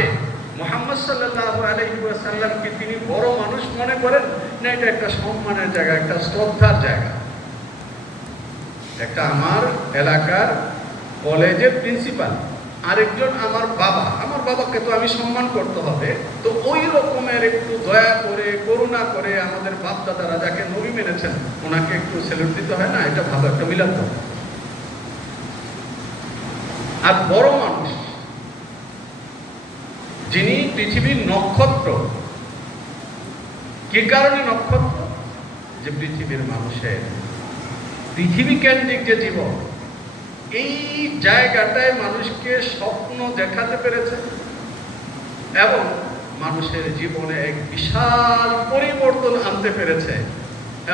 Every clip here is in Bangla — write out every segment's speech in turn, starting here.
ভাবে মুহাম্মদ সাল্লাল্লাহু আলাইহি ওয়াসাল্লামকে তিনি বড় মানুষ মনে করেন না এটা একটা সম্মানের জায়গা, একটা শ্রদ্ধার জায়গা। একটা আমার এলাকার কলেজের প্রিন্সিপাল, আরেকজন আমার বাবা, আমার বাবাকে তো আমি সম্মান করতে হবে, তো ওই রকমের একটু দয়া করে করুণা করে আমাদের বাপ দাদারা যাকে নবী মেনেছেন ওনাকে একটু স্যালুট দিতে হয় না? এটা ভালো একটা মিলাদ হবে। আর বড় মানুষ যিনি পৃথিবীর নক্ষত্র, কি কারণে নক্ষত্র? যে পৃথিবীর মানুষের পৃথিবী কেন্দ্রিক যে জীবন, এই জায়গাটায় মানুষকে স্বপ্ন দেখাতে পেরেছে এবং মানুষের জীবনে এক বিশাল পরিবর্তন আনতে পেরেছে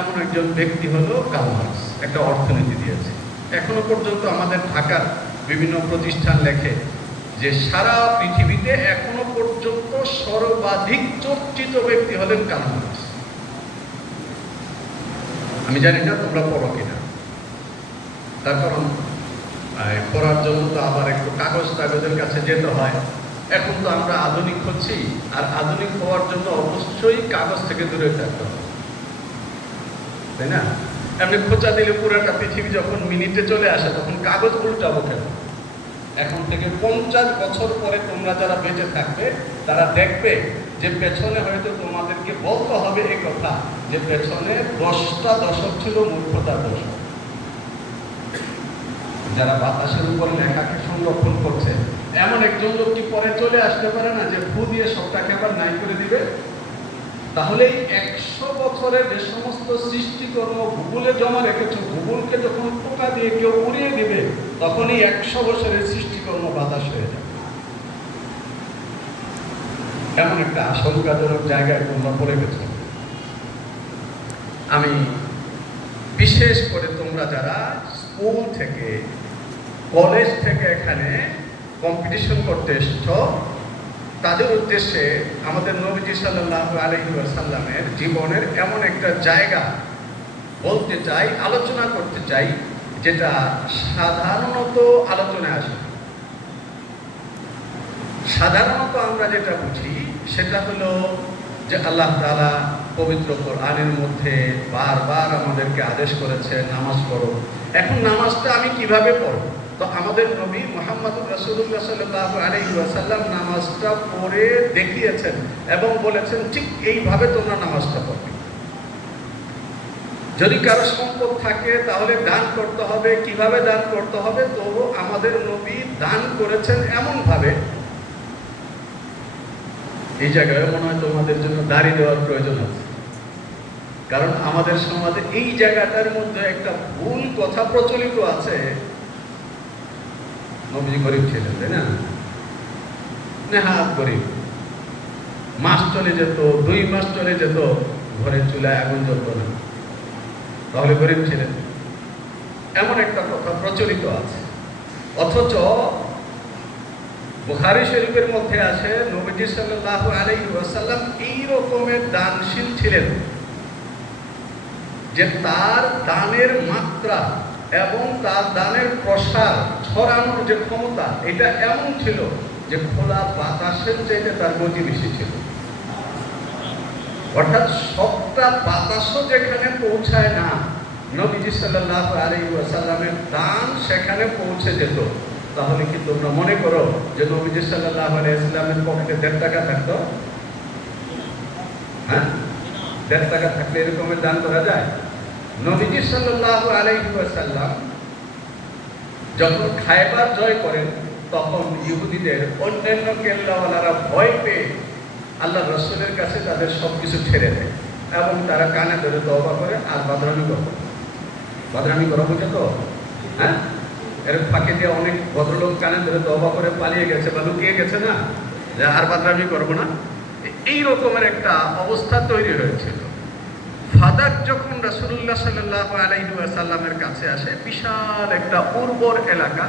এমন একজন ব্যক্তি হলো কার্ল মার্কস। একটা অর্থনীতি দিয়েছে। এখনো পর্যন্ত আমাদের ঢাকার বিভিন্ন প্রতিষ্ঠান লেখে যে সারা পৃথিবীতে এখনো পর্যন্ত সর্বাধিক চর্চিত ব্যক্তি হলেন কার্ল মার্কস। আমি জানি না তোমরা পড়ো কিনা, তার কারণ পড়ার জন্য তো আবার একটু কাগজের কাছে যেতে হয়। এখন তো আমরা আধুনিক হচ্ছি, আর আধুনিক হওয়ার জন্য অবশ্যই কাগজ থেকে দূরে থাকতে হবে, তাই না? এমনি খোঁচা দিলে পুরাটা পৃথিবী যখন মিনিটে চলে আসে তখন কাগজ উল্টাবো কেন? এখন থেকে 50 বছর পরে তোমরা যারা বেঁচে থাকবে তারা দেখবে যে পেছনে হয়তো তোমাদেরকে বলতে হবে এই কথা যে পেছনে 10টা দশক ছিল মূর্খতার দশক। যারা বাতাসের উপর লেখাকে সংরক্ষণ করছে এমন একজন লোক কি পরে চলে আসতে পারে না যে ফু দিয়ে সবটাকে আবার নাই করে দিবে? তাহলে 100 বছরের যে সমস্ত সৃষ্টিকর্ম ভূগোলে জমা রেখেছো, ভূগোলকে যখন পোকা দিয়ে কেউ উড়িয়ে দিবে তখনই 100 বছরের সৃষ্টিকর্ম বাতাস হয়ে যাবে। এমন একটা আশঙ্কাজনক জায়গায় তোমরা পড়ে গেছো। আমি বিশেষ করে তোমরা যারা স্কুল থেকে কলেজ থেকে এখানে কম্পিটিশন করতে এসেছো তাদের উদ্দেশ্যে আমাদের নবীজি সাল্লাল্লাহু আলাইহি ওয়াসাল্লামের জীবনের এমন একটা জায়গা বলতে চাই, আলোচনা করতে চাই, যেটা সাধারণত আলোচনায় আসে। সাধারণত আমরা যেটা বুঝি সেটা হলো যে আল্লাহ তাআলা পবিত্র কোরআনের মধ্যে বারবার আমাদেরকে আদেশ করেছে নামাজ পড়ো। এখন নামাজটা আমি কিভাবে পড়ব? তো আমাদের নবী মুহাম্মদুর রাসূলুল্লাহ সাল্লাল্লাহু আলাইহি ওয়াসাল্লাম নামাজটা পড়ে দেখিয়েছেন এবং বলেছেন ঠিক এইভাবে তোমরা নামাজটা পড়বে। যদি কারো সম্পদ থাকে তাহলে দান করতে হবে। কিভাবে দান করতে হবে? তো আমাদের নবী দান করেছেন এমন ভাবে, এই জায়গায় মনে হয় তোমাদের জন্য দাড়ি দেওয়ার প্রয়োজন আছে, কারণ আমাদের সমাজে এই জায়গাটার মধ্যে একটা ভুল কথা প্রচলিত আছে। নবীজি গরিব ছিলেন, তাই না? নেহাত গরিব। মাস চলে যেত, 2 মাস চলে যেত, ঘরের চুলায় আগুন জ্বলত না, তাহলে গরিব ছিলেন, এমন একটা কথা প্রচলিত আছে। অথচ বুখারী শরীফের মধ্যে আছে নবীজি সাল্লাল্লাহু আলাইহি ওয়াসাল্লাম এই রকমের দানশীল ছিলেন যে তার দানের মাত্রা এবং তার দানের প্রসার ছড়ানোর যে ক্ষমতা এটা এমন ছিল যে খোলা বাতাসের চাইতে তার গতি বেশি ছিল। অর্থাৎ সবটা বাতাসও যেখানে পৌঁছায় না, নবীজি সাল্লাল্লাহু আলাইহি ওয়াসাল্লামের দান সেখানে পৌঁছে যেত। তাহলে কি তোমরা মনে করো যে নবীজি সাল্লাল্লাহু আলাইহি ওয়াসাল্লামের পকেটে 1.5 টাকা থাকতো? হ্যাঁ, 1.5 টাকা থাকলে এরকমের দান করা যায়? নবীজি সাল্লাল্লাহু আলাইহি ওয়াসাল্লাম যখন খায়বার জয় করেন তখন ইহুদিদের অন্যান্য কেল্লাওয়ালারা ভয় পেয়ে আল্লাহ রাসূলের কাছে তাদের সবকিছু ছেড়ে দেয় এবং তারা কানে ধরে তওবা করে আর বাদরামি করে। বাদরামি করা বুঝে তো? হ্যাঁ, এর ফাঁকে দিয়ে অনেক ভদ্রলোক কানে ধরে তওবা করে পালিয়ে গেছে বা লুকিয়ে গেছে না, যে আর বাদরামি করবো না। এই রকমের একটা অবস্থা তৈরি হয়েছিল। ফাদাক যখন রাসূলুল্লাহ সাল্লাল্লাহু আলাইহি ওয়াসাল্লামের কাছে আসে, বিশাল একটা উর্বর এলাকা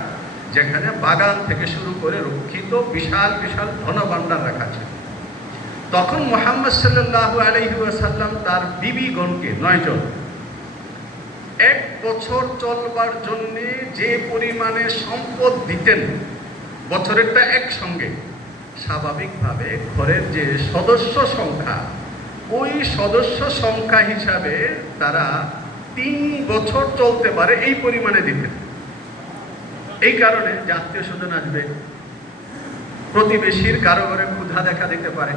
যেখানে বাগান থেকে শুরু করে রক্ষিত বিশাল বিশাল ধনভাণ্ডার রাখা ছিল। তখন মুহাম্মদ সাল্লাল্লাহু আলাইহি ওয়াসাল্লাম তার বিবিগণকে 9 জন 1 বছর চলবার জন্যে যে পরিমাণে সম্পদ দিতেন, বছরেরটা একসঙ্গে, স্বাভাবিকভাবে ঘরের যে সদস্য সংখ্যা, ওই সদস্য সংখ্যা হিসাবে তারা 3 বছর চলতে পারে এই পরিমাণে দিতেন। এই কারণে যে আত্মীয় স্বজন আসবে, প্রতিবেশীর কারো ঘরে ক্ষুধা দেখা দিতে পারে,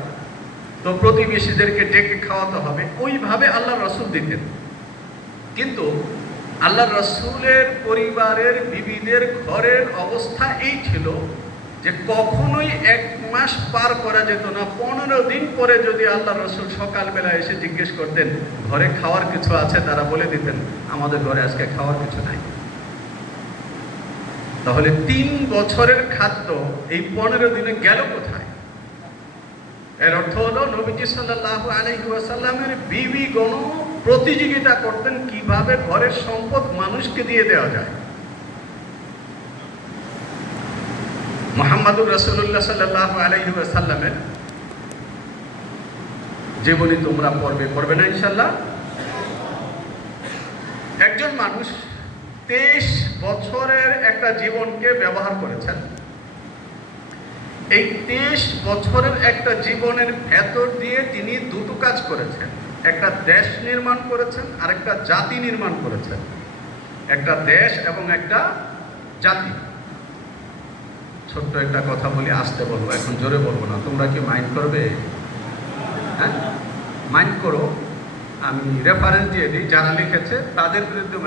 তো প্রতিবেশীদেরকে ডেকে খাওয়াতে হবে, ওইভাবে আল্লাহ রসুল দিতেন। কিন্তু আল্লাহ রসুলের পরিবারের বিবিদের ঘরের অবস্থা এই ছিল যে কখনোই 1 মাস পার করা যেত না, 15 দিন পরে যদি আল্লাহ রসুল সকালবেলা এসে জিজ্ঞেস করতেন ঘরে খাওয়ার কিছু আছে, তারা বলে দিতেন আমাদের ঘরে আজকে খাওয়ার কিছু নাই। তাহলে 3 বছরের খাদ্য এই 15 দিনে গেল কোথায়? এর অর্থ হলো নবীজি সাল্লাল্লাহু আলাইহি ওয়াসাল্লামের বিবিগণ প্রতিযোগিতা করতেন কিভাবে ঘরের সম্পদ মানুষকে দিয়ে দেওয়া যায়। মুহাম্মদুর রাসূলুল্লাহ সাল্লাল্লাহু আলাইহি ওয়াসাল্লামের জীবনী তোমরা পড়বে না ইনশাআল্লাহ? একজন মানুষ 23 বছরের একটা জীবনকে ব্যবহার করেছেন। এই 23 বছরের একটা জীবনের ভেতর দিয়ে তিনি দুটো কাজ করেছেন, একটা দেশ নির্মাণ করেছেন আর একটা জাতি নির্মাণ করেছেন। একটা দেশ এবং একটা জাতি। ছোট্ট একটা কথা বলি, আসতে বলবো, এখন জোরে বলবো না। তোমরা কি মাইন্ড করবে? হ্যাঁ, মাইন্ড করো। আমি রেফারেন্স দিয়ে দিই, যারা লিখেছে তাদের বিরুদ্ধে